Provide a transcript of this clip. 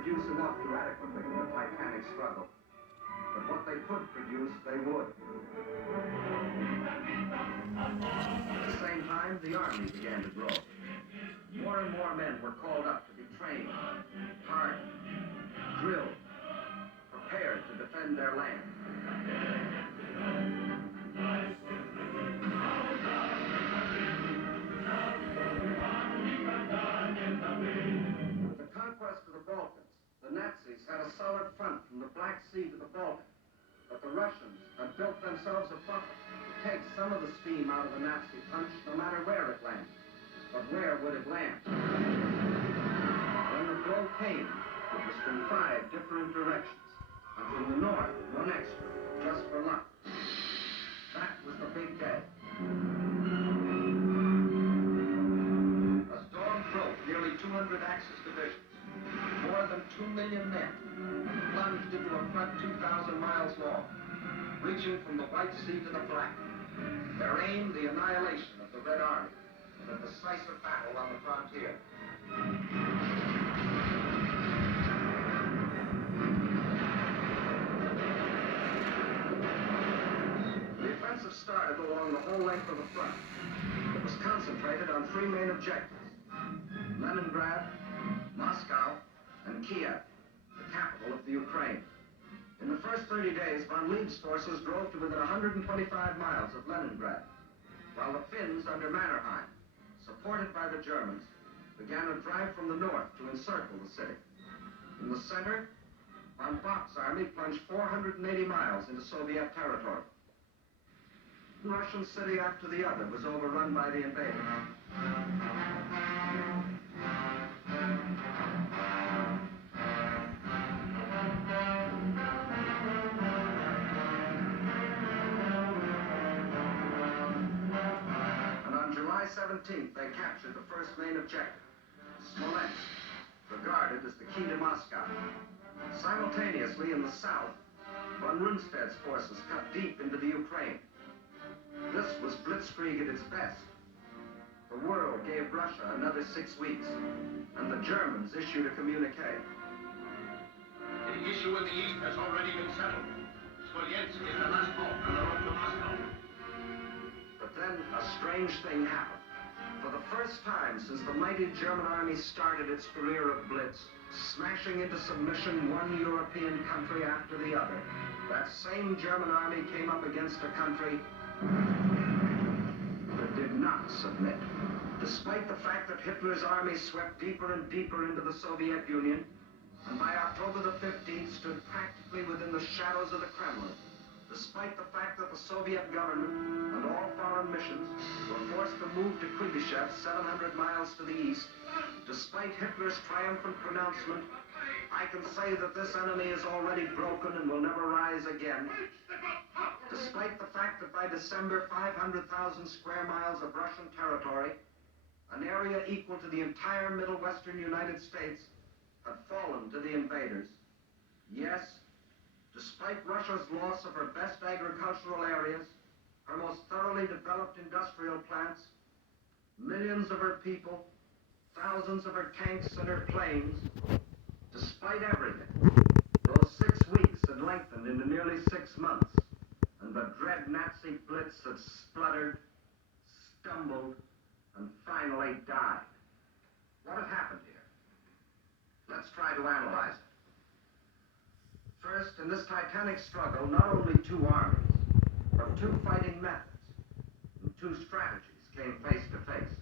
produce enough to adequately in the Titanic struggle. But what they could produce, they would. At the same time, the Army began to grow. More and more men were called up to be trained, hardened, drilled, prepared to defend their land. With the conquest of the Balkans, the Nazis had a solid front from the Black Sea to the Baltic, but the Russians had built themselves a buffer to take some of the steam out of the Nazi punch no matter where it landed. But where would it land? When the blow came, it was from 5 different directions, and from the north, 1 extra, just for luck. That was the big day. A storm broke nearly 200 Axis divisions, more than 2 million men, plunged into a front 2,000 miles long, reaching from the White Sea to the Black. Their aim, the annihilation of the Red Army, and a decisive battle on the frontier. The offensive started along the whole length of the front. It was concentrated on 3 main objectives: Leningrad, Moscow, and Kiev, the capital of the Ukraine. In the first 30 days, von Lieb's forces drove to within 125 miles of Leningrad, while the Finns under Mannerheim, supported by the Germans, began a drive from the north to encircle the city. In the center, von Bock's army plunged 480 miles into Soviet territory. One Russian city after the other was overrun by the invaders. And on July 17th, they captured the first main objective, Smolensk, regarded as the key to Moscow. Simultaneously, in the south, von Rundstedt's forces cut deep into the Ukraine. This was blitzkrieg at its best. The world gave Russia another 6 weeks, and the Germans issued a communique. The issue in the east has already been settled. Smolensk is the last hope on the road to Moscow. But then a strange thing happened. For the first time since the mighty German army started its career of blitz, smashing into submission one European country after the other, that same German army came up against a country that did not submit. Despite the fact that Hitler's army swept deeper and deeper into the Soviet Union, and by October the 15th stood practically within the shadows of the Kremlin, despite the fact that the Soviet government and all foreign missions were forced to move to Kuibyshev 700 miles to the east, despite Hitler's triumphant pronouncement, I can say that this enemy is already broken and will never rise again. Despite the fact that by December, 500,000 square miles of Russian territory, an area equal to the entire middle western United States, had fallen to the invaders. Yes, despite Russia's loss of her best agricultural areas, her most thoroughly developed industrial plants, millions of her people, thousands of her tanks and her planes, despite everything, those 6 weeks had lengthened into nearly 6 months, and the dread Nazi blitz had spluttered, stumbled, and finally died. What had happened here? Let's try to analyze it. First, in this titanic struggle, not only 2 armies, but 2 fighting methods and 2 strategies came face to face.